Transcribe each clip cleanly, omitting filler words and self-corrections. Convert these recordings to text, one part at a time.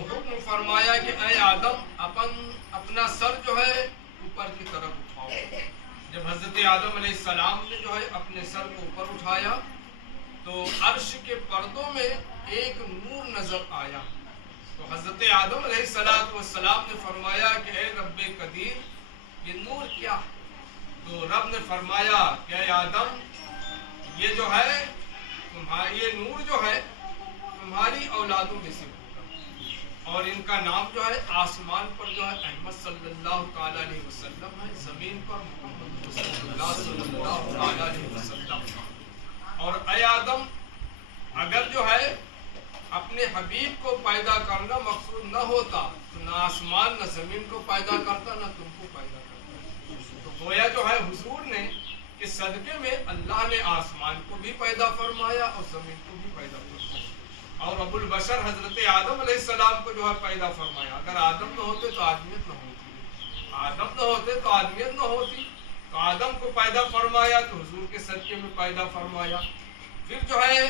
حکم فرمایا کہ اے آدم اپنا سر جو ہے اوپر کی طرف اٹھاؤ. جب حضرت آدم علیہ السلام نے جو ہے اپنے سر کو اوپر اٹھایا تو عرش کے پردوں میں ایک نور نظر آیا. تو حضرت آدم علیہ السلام نے فرمایا کہ اے رب قدیر یہ نور کیا ہے؟ تو رب نے فرمایا کہ اے آدم یہ جو ہے یہ نور جو ہے تمہاری اولادوں میں سے ہوگا اور ان کا نام جو ہے آسمان پر جو ہے احمد صلی اللہ تعالی علیہ وسلم ہے, زمین پر محمد رسول اللہ صلی اللہ تعالی علیہ وسلم. اور اے آدم اگر جو ہے اپنے حبیب کو پیدا کرنا مقصود نہ ہوتا تو نہ آسمان نہ زمین کو پیدا کرتا نہ تم کو پیدا کرتا. تو گویا جو ہے حضور نے کہ صدقے میں اللہ نے آسمان کو بھی پیدا فرمایا اور زمین کو بھی پیدا فرمایا اور ابو البشر حضرت آدم علیہ السلام کو جو ہے پیدا فرمایا. اگر آدم نہ ہوتے تو آدمیت نہ ہوتی, آدم نہ ہوتے تو آدمیت نہ ہوتی. تو آدم کو پیدا فرمایا تو حضور کے صدقے میں پیدا فرمایا. پھر جو ہے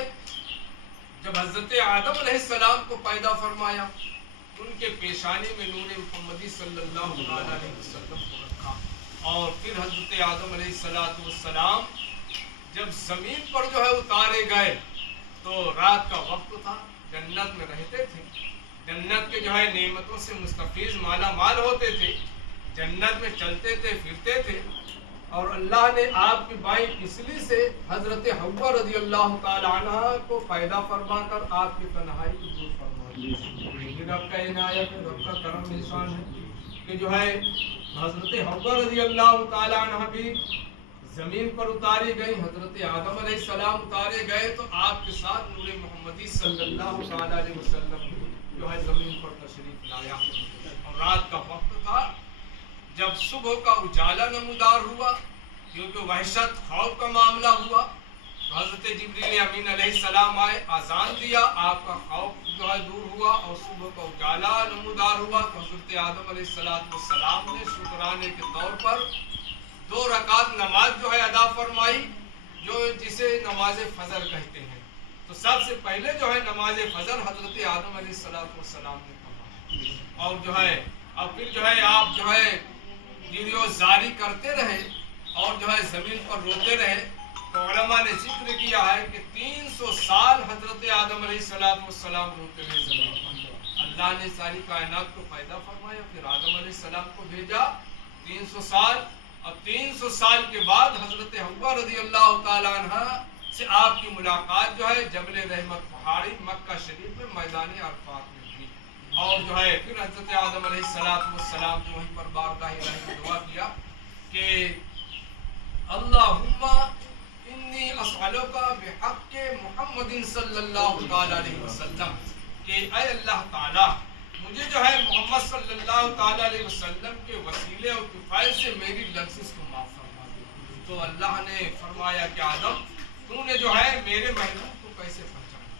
جب حضرت آدم علیہ السلام کو پیدا فرمایا ان کے پیشانی میں نور محمدی صلی اللہ علیہ وسلم کو رکھا. اور پھر حضرت آدم علیہ السلام جب زمین پر جو ہے اتارے گئے تو رات کا وقت تھا, جنت میں رہتے تھے, جنت کے جو ہے نعمتوں سے مستفیض مالا مال ہوتے تھے, جنت میں چلتے تھے پھرتے تھے. اور اللہ نے آپ کی بائیں پسلی سے حضرت حوا رضی اللہ تعالی عنہ کو پیدا فرما کر آپ کی تنہائی کو دور فرما دیا. رب کا عنایت ہے, رب کا کرم احسان ہے کہ جو ہے حضرت حوا رضی اللہ تعالی عنہ بھی زمین پر اتاری گئی, حضرت آدم علیہ السلام اتارے گئے تو آپ کے ساتھ نور محمدی صلی اللہ علیہ وسلم جو ہے زمین پر تشریف لایا. اور رات کا وقت تھا, جب صبح کا اجالا نمودار ہوا کیونکہ وحشت خوف کا معاملہ ہوا تو حضرت جبریل امین علیہ السلام آئے, آذان دیا, آپ کا خوف جو ہے دور ہوا اور صبح کا اجالا نمودار ہوا. تو حضرت آدم علیہ السلام نے شکرانے کے طور پر 2 رکعت نماز جو ہے ادا فرمائی جو جسے نماز فجر کہتے ہیں. تو سب سے پہلے جو ہے نماز فجر حضرت آدم علیہ السلام نے پڑھا. اور جو ہے اور پھر جو ہے آپ جو ہے ویڈیو جاری کرتے رہے اور جو ہے زمین پر روتے رہے. تو علماء نے ذکر کیا ہے کہ 300 سال حضرت آدم علیہ السلام روتے رہے زمین پر. اللہ نے ساری کائنات کو پیدا فرمایا, پھر آدم علیہ السلام کو بھیجا 300 سال, اور 300 سال کے بعد حضرت حوا رضی اللہ تعالی عنہ سے آپ کی ملاقات جو ہے جبل رحمت پہاڑی مکہ شریف میں میدان عرفات میں تھی. اور جو ہے پھر حضرت آدم علیہ السلام جو وہیں پر بارگاہ الہی میں دعا کیا کہ اللہم انی اسألک بحق محمد صلی اللہ علیہ وسلم کہ اے اللہ تعالی مجھے جو ہے محمد صلی اللہ تعالی علیہ وسلم کے وسیلے اور کفایت سے میری لفظ کو معاف فرما دے. تو اللہ نے فرمایا کہ آدم تو نے جو ہے میرے محبوب کو کیسے پہچانا,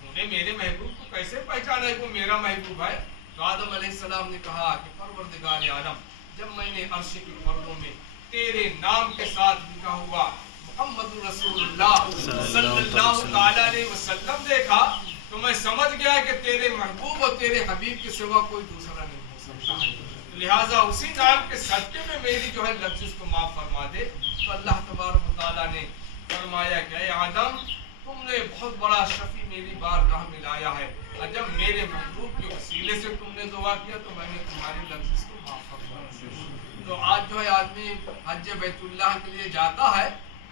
تو نے میرے محبوب کو کیسے پہچانا ہے وہ میرا محبوب ہے. تو آدم علیہ السلام نے کہا کہ پروردگار عالم جب میں نے عرش کے پردوں میں تیرے نام کے ساتھ لکھا ہوا محمد رسول اللہ صلی اللہ تعالی علیہ وسلم دیکھا تو میں سمجھ گیا کہ تیرے محبوب اور تیرے حبیب کے سوا کوئی دوسرا نہیں ہو سکتا. لہٰذا اسی نام کے صدقے میں میری جو ہے لفظ کو معاف فرما دے. تو اللہ تبارک و تعالیٰ نے فرمایا کہ اے آدم تم نے بہت بڑا شفیع میری بارگاہ میں لایا ہے, اور جب میرے محبوب کے وسیلے سے تم نے دعا کیا تو میں نے تمہاری لفظ کو معاف فرما دیا. تو آج جو ہے آدمی حج بیت اللہ کے لیے جاتا ہے,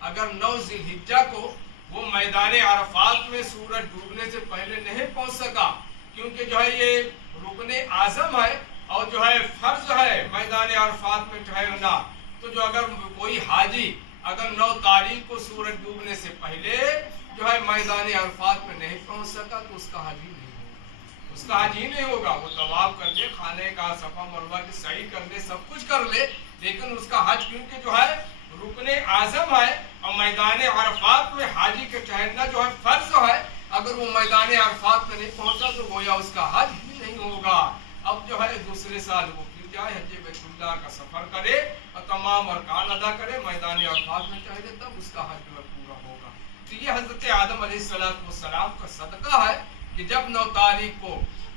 اگر 9 ذی الحجہ کو وہ میدان عرفات میں سورج ڈوبنے سے پہلے نہیں پہنچ سکا کیونکہ جو ہے یہ رکن اعظم ہے اور جو ہے فرض ہے میدان عرفات میں ٹھہرنا. تو جو اگر کوئی حاجی اگر 9 تاریخ کو سورج ڈوبنے سے پہلے جو ہے میدان عرفات میں نہیں پہنچ سکا تو اس کا حج ہی نہیں ہوگا, اس کا حج ہی نہیں ہوگا. وہ طواف کر لے, خانے کا صفا مروہ کی سعی کر لے, سب کچھ کر لے, لیکن اس کا حج کیونکہ جو ہے رکن اعظم ہے اور میدان عرفات میں حاجی کے ٹھہرنا جو ہے فرض ہے, اگر وہ میدان عرفات میں نہیں پہنچا تو گویا اس کا حج ہی نہیں ہوگا. اب جو ہے دوسرے سال وہ پھر جائے حج بیت اللہ کا سفر کرے اور تمام ارکان ادا کرے, میدان عرفات میں ٹھہرے, تب اس کا حج جو ہے پورا ہوگا. تو یہ حضرت آدم علیہ السلام کا صدقہ ہے کہ جب 9 تاریخ کو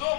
2